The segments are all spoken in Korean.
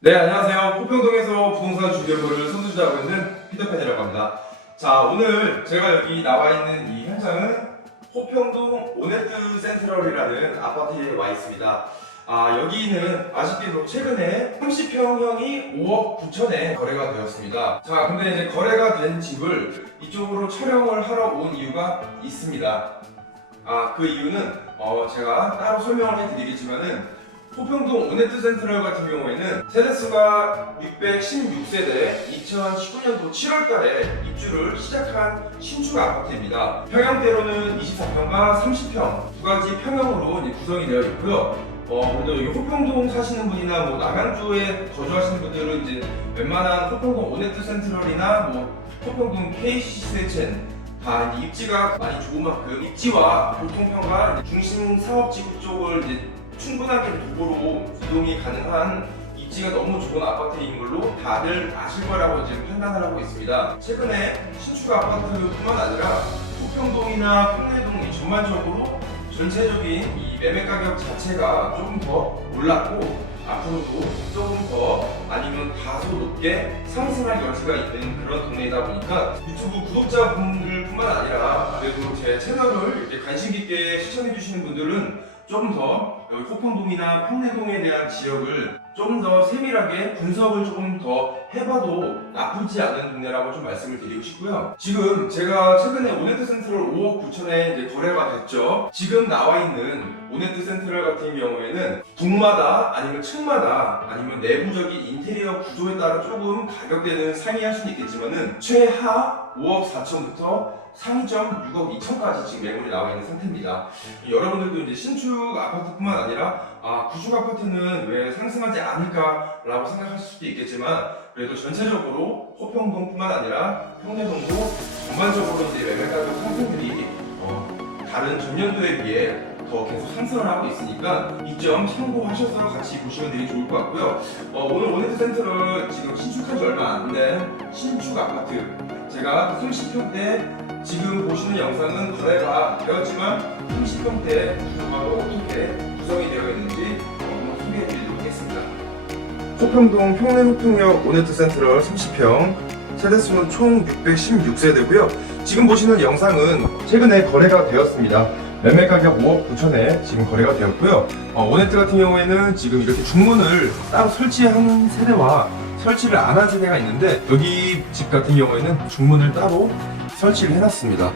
네, 안녕하세요. 호평동에서 부동산 주변부를 선두주하고 있는 피터팬이라고 합니다. 자, 오늘 제가 여기 나와 있는 이 현장은 호평동 오네트 센트럴이라는 아파트에 와 있습니다. 아, 여기는 아쉽게도 최근에 30평형이 5억 9천에 거래가 되었습니다. 자, 근데 이제 거래가 된 집을 이쪽으로 촬영을 하러 온 이유가 있습니다. 아, 그 이유는 어, 제가 따로 설명을 해드리겠지만은 호평동 오네트 센트럴 같은 경우에는 세대수가 616세대 2019년도 7월달에 입주를 시작한 신축 아파트입니다. 평형대로는 24평과 30평 두 가지 평형으로 구성이 되어 있고요. 어, 그래도 여기 호평동 사시는 분이나 뭐 남양주에 거주하시는 분들은 이제 웬만한 호평동 오네트 센트럴이나 뭐 호평동 KCC센 다 이제 입지가 많이 좋은 만큼 입지와 교통편과 중심 사업지구 쪽을 이제 충분하게 도보로 이동이 가능한 입지가 너무 좋은 아파트인 걸로 다들 아실 거라고 지금 판단을 하고 있습니다. 최근에 신축 아파트뿐만 아니라 부평동이나 평내동이 전반적으로 전체적인 이 매매 가격 자체가 조금 더 올랐고 앞으로도 조금 더 아니면 다소 높게 상승할 여지가 있는 그런 동네이다 보니까 유튜브 구독자분들뿐만 아니라 그래도 제 채널을 이렇게 관심 깊게 시청해 주시는 분들은 조금 더 여기 호평동이나 평내동에 대한 지역을 조금 더 세밀하게 분석을 조금 더 해봐도 나쁘지 않은 동네라고 좀 말씀을 드리고 싶고요. 지금 제가 최근에 오네트 센트럴 5억 9천에 이제 거래가 됐죠. 지금 나와 있는 오네트 센트럴 같은 경우에는 동마다 아니면 층마다 아니면 내부적인 인테리어 구조에 따라 조금 가격대는 상이할 수는 있겠지만은 최하 5억 4천부터 상위점 6억 2천까지 지금 매물이 나와 있는 상태입니다. 여러분들도 이제 신축 아파트뿐만 아니라 아 구축 아파트는 왜 상승하지 않을까라고 생각하실 수도 있겠지만 그래도 전체적으로 호평동뿐만 아니라 평내동도 전반적으로 이제 매매 가격 상승들이 어, 다른 전년도에 비해 더 계속 상승을 하고 있으니까 이 점 참고하셔서 같이 보시면 되게 좋을 것 같고요. 어, 오늘 오네트 센터를 지금 신축한 지 얼마 안 된 신축 아파트 제가 30평 대 지금 보시는 영상은 거래가 되었지만 30평대 구조가 어떻게 구성이 되어 있는지 한번 소개해 드리도록 하겠습니다. 호평동 평내 호평역 오네트 센트럴 30평 세대수는 총 616세대고요. 지금 보시는 영상은 최근에 거래가 되었습니다. 매매 가격 5억 9천에 지금 거래가 되었고요. 어, 오네트 같은 경우에는 지금 이렇게 중문을 따로 설치한 세대와 설치를 안한 세대가 있는데 여기 집 같은 경우에는 중문을 따로 설치를 해놨습니다.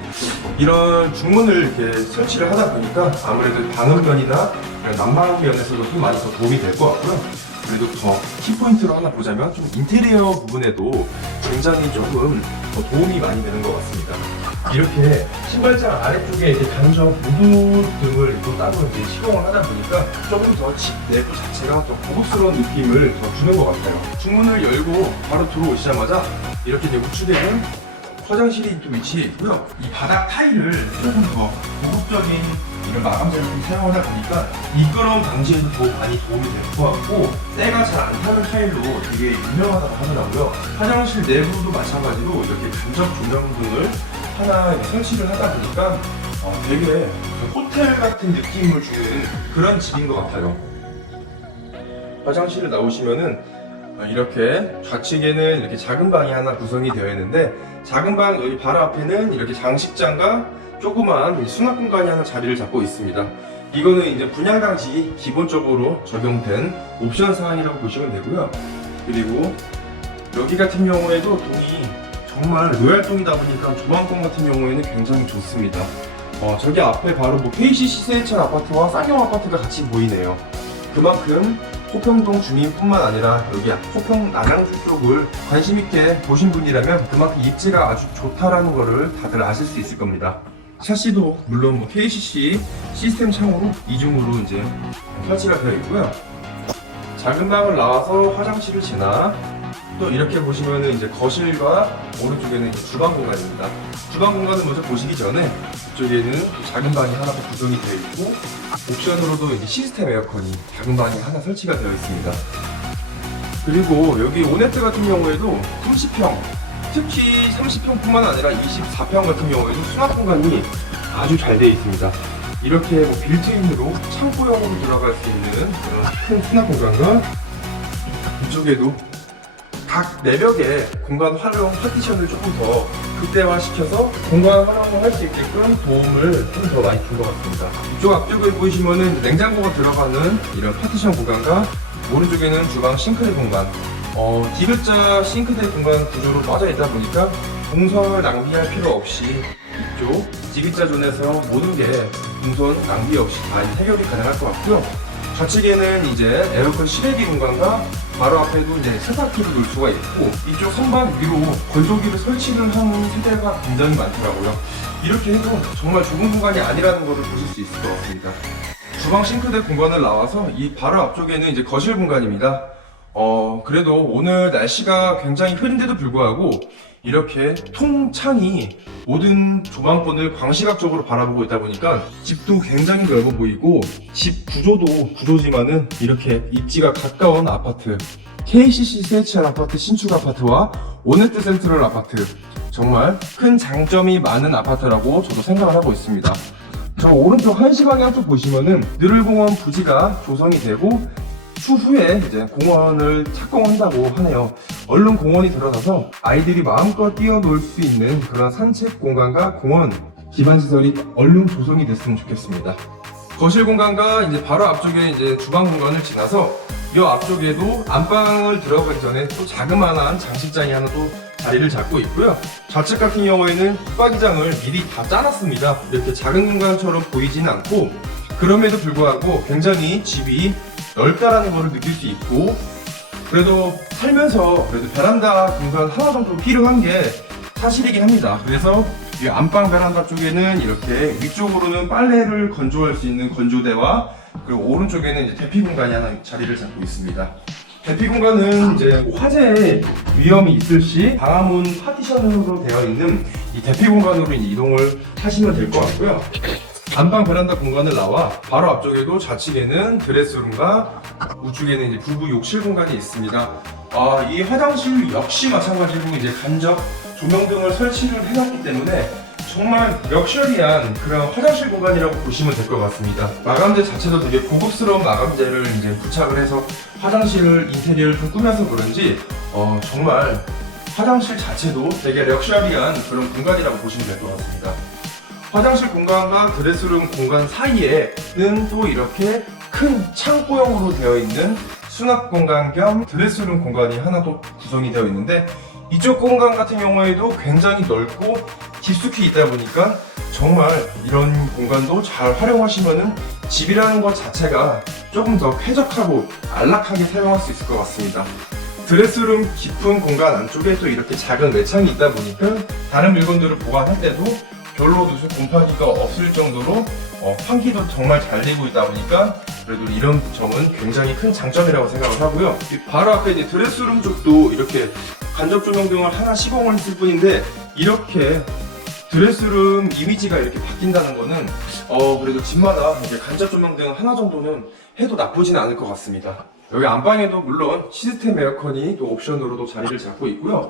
이런 중문을 이렇게 설치를 하다 보니까 아무래도 방음면이나 이런 난방 면에서도 좀 많이 더 도움이 될 것 같고요. 그래도 더 키포인트로 하나 보자면 좀 인테리어 부분에도 굉장히 조금 더 도움이 많이 되는 것 같습니다. 이렇게 신발장 아래쪽에 이제 간접 무드 등을 또 따로 이제 시공을 하다 보니까 조금 더 집 내부 자체가 더 고급스러운 느낌을 더 주는 것 같아요. 중문을 열고 바로 들어오시자마자 이렇게 이제 우측에는 화장실이 또 위치해 있고요. 이 바닥 타일을 조금 더 고급적인 이런 마감 제품 사용하다 보니까 미끄럼 방지에도 더 많이 도움이 될 것 같고 때가 잘 안 타는 타일로 되게 유명하다고 하더라고요. 화장실 내부도 마찬가지로 이렇게 간접 조명 등을 하나 설치를 하다 보니까 어, 되게 그 호텔 같은 느낌을 주는 그런 집인 것 같아요. 화장실을 나오시면은 어, 이렇게 좌측에는 이렇게 작은 방이 하나 구성이 되어 있는데 작은 방 여기 바로 앞에는 이렇게 장식장과 조그만 수납 공간이 하나 자리를 잡고 있습니다. 이거는 이제 분양 당시 기본적으로 적용된 옵션 사항이라고 보시면 되고요. 그리고 여기 같은 경우에도 동이 정말 로얄동이다 보니까 조망권 같은 경우에는 굉장히 좋습니다. 어, 저기 앞에 바로 뭐 KCC 세이철 아파트와 쌍용 아파트가 같이 보이네요. 그만큼 호평동 주민뿐만 아니라 여기 호평 남양주 쪽을 관심 있게 보신 분이라면 그만큼 입지가 아주 좋다라는 거를 다들 아실 수 있을 겁니다. 샤시도 물론 뭐 KCC 시스템 창으로 이중으로 이제 설치가 되어 있고요. 작은 방을 나와서 화장실을 지나 또 이렇게 보시면은 이제 거실과 오른쪽에는 주방 공간입니다. 주방 공간을 먼저 보시기 전에 이쪽에는 또 작은 방이 하나 더 구성이 되어 있고 옵션으로도 이제 시스템 에어컨이 작은 방에 하나 설치가 되어 있습니다. 그리고 여기 오네트 같은 경우에도 30평, 특히 30평뿐만 아니라 24평 같은 경우에도 수납 공간이 아주 잘 되어 있습니다. 이렇게 뭐 빌트인으로 창고형으로 들어갈 수 있는 그런 큰 수납 공간과 이쪽에도 각 내벽에 공간 활용 파티션을 조금 더 극대화시켜서 공간 활용을 할 수 있게끔 도움을 좀 더 많이 준 것 같습니다. 이쪽 앞쪽에 보시면은 냉장고가 들어가는 이런 파티션 공간과 오른쪽에는 주방 싱크대 공간. 어, 디귿자 싱크대 공간 구조로 빠져 있다 보니까 동선을 낭비할 필요 없이 이쪽 디귿자 존에서 모든 게 동선 낭비 없이 다 해결이 가능할 것 같고요. 좌측에는 이제 에어컨 실외기 공간과 바로 앞에도 이제 세탁기를 놓을 수가 있고 이쪽 선반 위로 건조기를 설치를 하는 세대가 굉장히 많더라고요. 이렇게 해도 정말 좁은 공간이 아니라는 것을 보실 수 있을 것 같습니다. 주방 싱크대 공간을 나와서 이 바로 앞쪽에는 이제 거실 공간입니다. 어, 그래도 오늘 날씨가 굉장히 흐린데도 불구하고 이렇게 통창이 모든 조망권을 광시각적으로 바라보고 있다 보니까 집도 굉장히 넓어 보이고 집 구조도 구조지만은 이렇게 입지가 가까운 아파트 KCC CHR 아파트 신축 아파트와 오네트 센트럴 아파트 정말 큰 장점이 많은 아파트라고 저도 생각을 하고 있습니다. 저 오른쪽 한시 방향 쪽 보시면은 느를공원 부지가 조성이 되고 추후에 이제 공원을 착공한다고 하네요. 얼른 공원이 들어가서 아이들이 마음껏 뛰어놀 수 있는 그런 산책 공간과 공원 기반 시설이 얼른 조성이 됐으면 좋겠습니다. 거실 공간과 이제 바로 앞쪽에 이제 주방 공간을 지나서 이 앞쪽에도 안방을 들어가기 전에 또 자그마한 장식장이 하나 또 자리를 잡고 있고요. 좌측 같은 경우에는 붙박이장을 미리 다 짜놨습니다. 이렇게 작은 공간처럼 보이지는 않고 그럼에도 불구하고 굉장히 집이 넓다라는 것을 느낄 수 있고 그래도 살면서 그래도 베란다 공간 하나 정도 필요한 게 사실이긴 합니다. 그래서 이 안방 베란다 쪽에는 이렇게 위쪽으로는 빨래를 건조할 수 있는 건조대와 그리고 오른쪽에는 이제 대피 공간이 하나 자리를 잡고 있습니다. 대피 공간은 이제 화재 위험이 있을 시 방화문 파티션으로 되어 있는 이 대피 공간으로 이동을 하시면 될 것 같고요. 안방 베란다 공간을 나와 바로 앞쪽에도 좌측에는 드레스룸과 우측에는 이제 부부 욕실 공간이 있습니다. 아, 이 화장실 역시 마찬가지로 이제 간접 조명 등을 설치를 해놨기 때문에 정말 럭셔리한 그런 화장실 공간이라고 보시면 될 것 같습니다. 마감재 자체도 되게 고급스러운 마감재를 이제 부착을 해서 화장실을 인테리어를 좀 꾸며서 그런지 어, 정말 화장실 자체도 되게 럭셔리한 그런 공간이라고 보시면 될 것 같습니다. 화장실 공간과 드레스룸 공간 사이에는 또 이렇게 큰 창고형으로 되어 있는 수납 공간 겸 드레스룸 공간이 하나 더 구성이 되어 있는데 이쪽 공간 같은 경우에도 굉장히 넓고 깊숙이 있다 보니까 정말 이런 공간도 잘 활용하시면은 집이라는 것 자체가 조금 더 쾌적하고 안락하게 사용할 수 있을 것 같습니다. 드레스룸 깊은 공간 안쪽에 또 이렇게 작은 외창이 있다 보니까 다른 물건들을 보관할 때도 별로 무슨 곰팡이가 없을 정도로 어, 환기도 정말 잘 되고 있다 보니까 그래도 이런 점은 굉장히 큰 장점이라고 생각을 하고요. 이 바로 앞에 이제 드레스룸 쪽도 이렇게 간접 조명 등을 하나 시공을 했을 뿐인데 이렇게 드레스룸 이미지가 이렇게 바뀐다는 거는 어 그래도 집마다 이제 간접 조명 등 하나 정도는 해도 나쁘지는 않을 것 같습니다. 여기 안방에도 물론 시스템 에어컨이 또 옵션으로도 자리를 잡고 있고요.